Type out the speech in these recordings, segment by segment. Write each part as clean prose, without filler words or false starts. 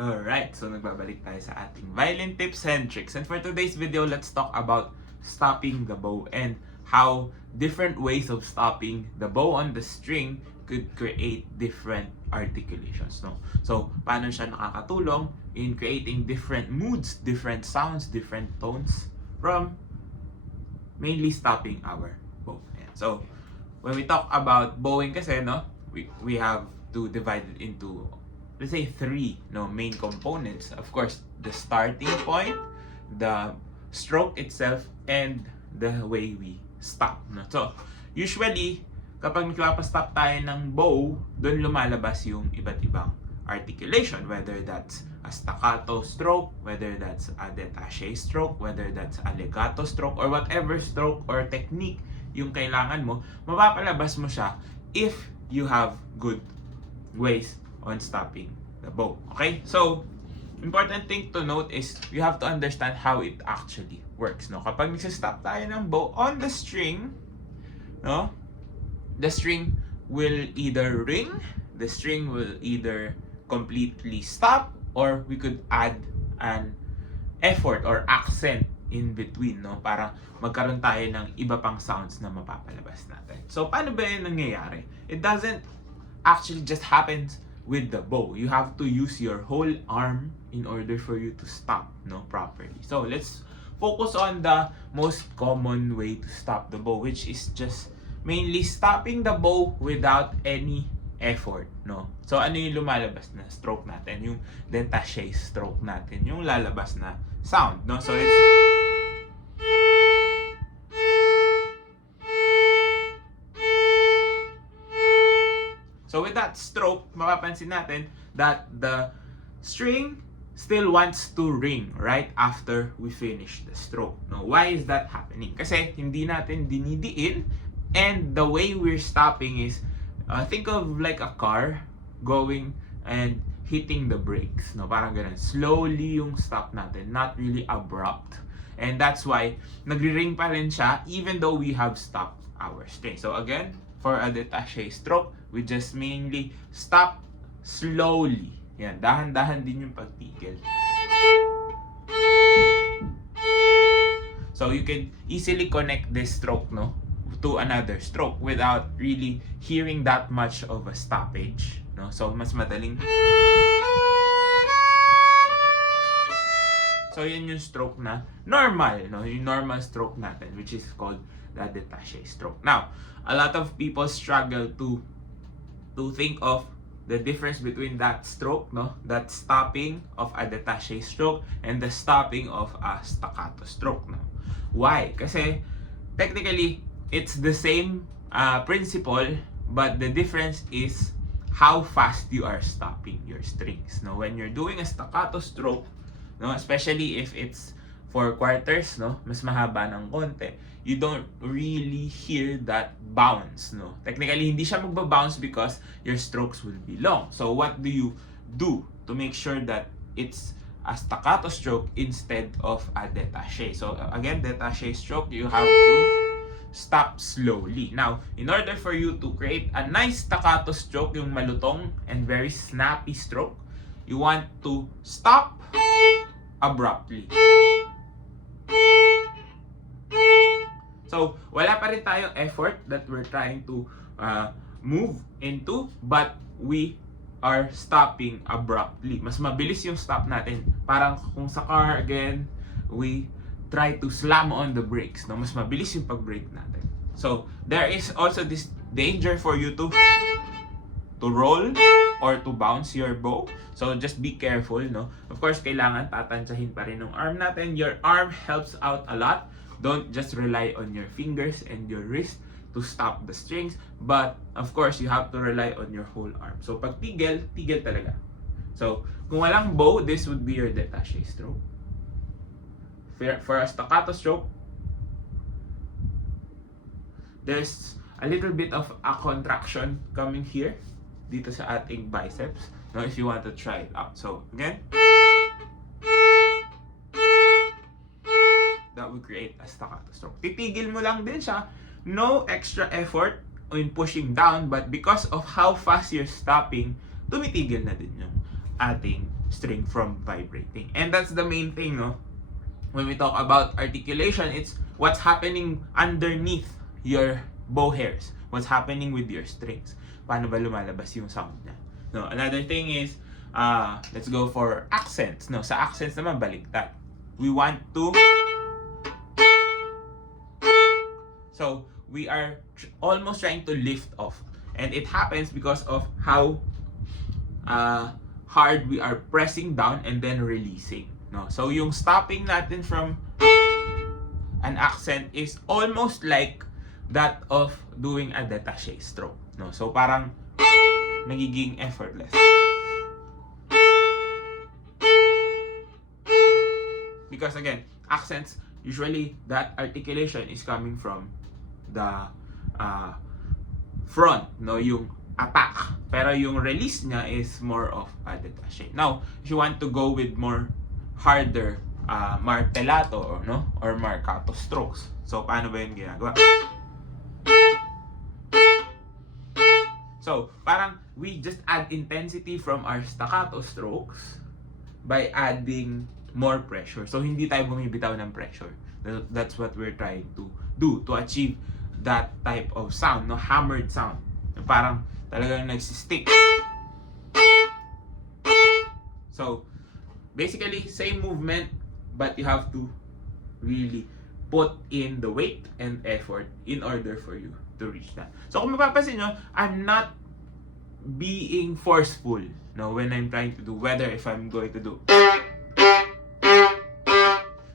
Alright, so nagbabalik tayo sa ating violin tips and tricks. And for today's video, let's talk about stopping the bow and how different ways of stopping the bow on the string could create different articulations. No? So, paano siya nakakatulong in creating different moods, different sounds, different tones from mainly stopping our bow. Ayan. So, when we talk about bowing kasi, no, we have to divide it into, let's say, three main components. Of course, the starting point, the stroke itself, and the way we stop. No? So, usually, kapag nagpapastop tayo ng bow, doon lumalabas yung iba't ibang articulation. Whether that's a staccato stroke, whether that's a détaché stroke, whether that's a legato stroke, or whatever stroke or technique yung kailangan mo, mapapalabas mo siya if you have good ways on stopping the bow. Okay? So, important thing to note is you have to understand how it actually works. No? Kapag nagsistop tayo ng bow on the string, no, the string will either ring, the string will either completely stop, or we could add an effort or accent in between, no, para magkaroon tayo ng iba pang sounds na mapapalabas natin. So, paano ba yun nangyayari? It doesn't actually just happen with the bow. You have to use your whole arm in order for you to stop, no, properly. So, let's focus on the most common way to stop the bow, which is just mainly stopping the bow without any effort, no? So, ano yung lumalabas na stroke natin? Yung détaché stroke natin, yung lalabas na sound, no? So, it's so with that stroke, mapapansin natin that the string still wants to ring right after we finish the stroke. No? Why is that happening? Kasi hindi natin dinidiin, and the way we're stopping is, think of like a car going and hitting the brakes. No? Parang ganun. Slowly yung stop natin, not really abrupt. And that's why nagri-ring pa rin siya even though we have stopped our string. So again, for a détaché stroke, we just mainly stop slowly. Yan, dahan-dahan din yung pagtigil. So you can easily connect this stroke, no, to another stroke without really hearing that much of a stoppage, no? So mas madaling. So yan yung stroke na normal, no? Yung normal stroke natin, which is called the détaché stroke. Now, a lot of people struggle to think of the difference between that stroke, no, that stopping of a détaché stroke and the stopping of a staccato stroke. No? Why? Kasi technically it's the same principle, but the difference is how fast you are stopping your strings. No, when you're doing a staccato stroke, no, especially if it's for quarters, no, mas mahaba ng konti, you don't really hear that bounce, no. Technically, hindi siya magba-bounce because your strokes will be long. So, what do you do to make sure that it's a staccato stroke instead of a détaché? So, again, détaché stroke, you have to stop slowly. Now, in order for you to create a nice staccato stroke, yung malutong and very snappy stroke, you want to stop abruptly. So, wala pa rin tayong effort that we're trying to move into, but we are stopping abruptly. Mas mabilis yung stop natin. Parang kung sa car, again, we try to slam on the brakes. No? Mas mabilis yung pag-brake natin. So, there is also this danger for you to roll or to bounce your bow. So, just be careful, no? Of course, kailangan tatantsahin pa rin ng arm natin. Your arm helps out a lot. Don't just rely on your fingers and your wrist to stop the strings. But, of course, you have to rely on your whole arm. So, pag tigil, tigil talaga. So, kung walang bow, this would be your détaché stroke. For a staccato stroke, there's a little bit of a contraction coming here, dito sa ating biceps, no, if you want to try it out. So, again, that would create a staccato stroke. Titigil mo lang din siya, no extra effort in pushing down, but because of how fast you're stopping, tumitigil na din yung ating string from vibrating. And that's the main thing, no? When we talk about articulation, it's what's happening underneath your bow hairs. What's happening with your strings. Paano ba lumalabas yung sound niya? No, another thing is, let's go for accents. No, sa accents naman, baliktad. We want to... So, we are almost trying to lift off. And it happens because of how hard we are pressing down and then releasing. No? So, yung stopping natin from an accent is almost like that of doing a détaché stroke. No? So, parang nagiging effortless. Because again, accents, usually that articulation is coming from the front, no, yung attack. Pero yung release niya is more of a détaché. Now, if you want to go with more harder martellato or no or marcato strokes, so paano ba yung ginagawa? So, parang we just add intensity from our staccato strokes by adding more pressure. So, hindi tayo bumibitaw ng pressure. That's what we're trying to do to achieve that type of sound, no, hammered sound. Parang talagang nagsistick. So, basically, same movement, but you have to really put in the weight and effort in order for you to reach that. So, kung mapapansin nyo, I'm not being forceful, no, when I'm trying to do, whether if I'm going to do,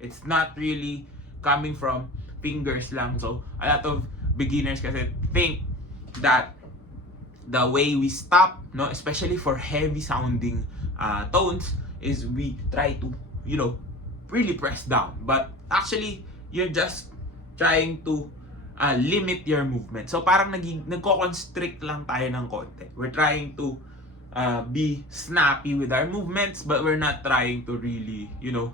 it's not really coming from fingers lang. So, a lot of beginners kasi think that the way we stop, no, especially for heavy sounding tones, is we try to, you know, really press down. But actually, you're just trying to limit your movement. So parang nagko-constrict lang tayo ng konti. We're trying to be snappy with our movements, but we're not trying to really, you know,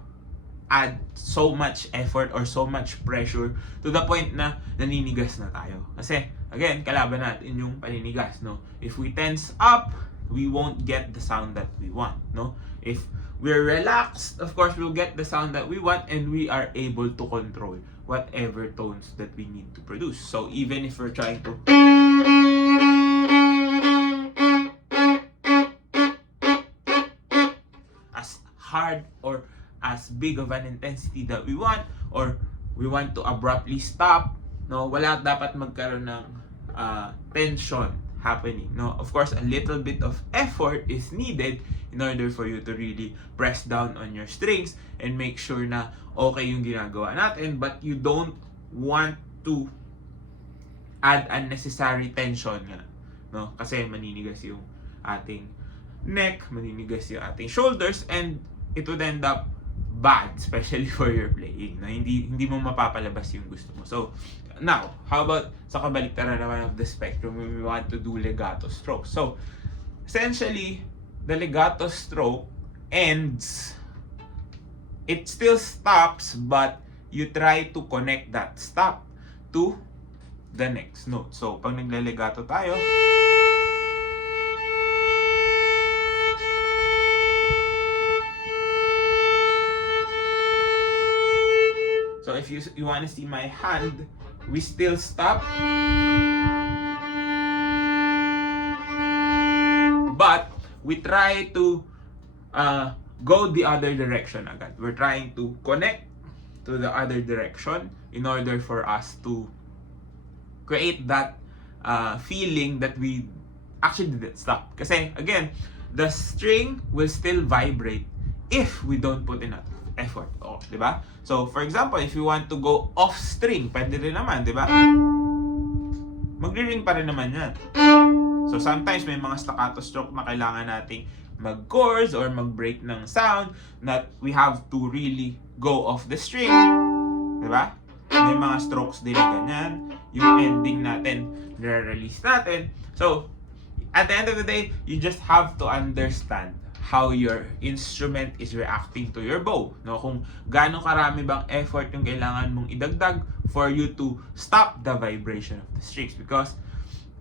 add so much effort or so much pressure to the point na naninigas na tayo. Kasi, again, kalaban natin yung paninigas, no? If we tense up, we won't get the sound that we want, no? If we're relaxed, of course, we'll get the sound that we want and we are able to control whatever tones that we need to produce. So, even if we're trying to... as hard or as big of an intensity that we want, or we want to abruptly stop, no, wala dapat magkaroon ng tension happening, no. Of course, a little bit of effort is needed in order for you to really press down on your strings and make sure na okay yung ginagawa natin, but you don't want to add unnecessary tension nga, no, kasi maninigas yung ating neck, maninigas yung ating shoulders, and it would end up bad, especially for your playing, na hindi mo mapapalabas yung gusto mo. So, now, how about sa kabaliktaran naman of the spectrum when we want to do legato strokes? So, essentially, the legato stroke ends, it still stops, but you try to connect that stop to the next note. So, pag nagle-legato tayo, so if you want to see my hand, we still stop, but we try to go the other direction agad. We're trying to connect to the other direction in order for us to create that feeling that we actually didn't stop. Kasi again, the string will still vibrate if we don't put enough effort. Oh, di ba? So, for example, if you want to go off string, pwede rin naman, di ba? Magri-ring pa rin naman yan. So, sometimes may mga staccato stroke na kailangan nating mag-chords or mag-break ng sound that we have to really go off the string. Di ba? May mga strokes din na ganyan. Yung ending natin, nire-release natin. So, at the end of the day, you just have to understand how your instrument is reacting to your bow, no? Kung gaano karami bang effort yung kailangan mong idagdag for you to stop the vibration of the strings, because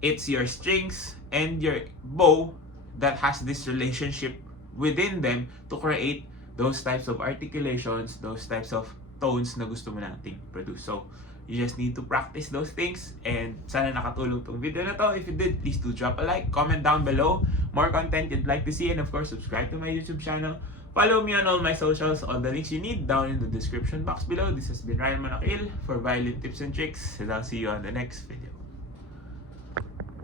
it's your strings and your bow that has this relationship within them to create those types of articulations, those types of tones na gusto mo nating produce. So, you just need to practice those things, and sana nakatulong tong video na to. If you did, please do drop a like, comment down below more content you'd like to see, and of course, subscribe to my YouTube channel. Follow me on all my socials, all the links you need down in the description box below. This has been Ryan Monakil for Violin Tips and Tricks, and I'll see you on the next video.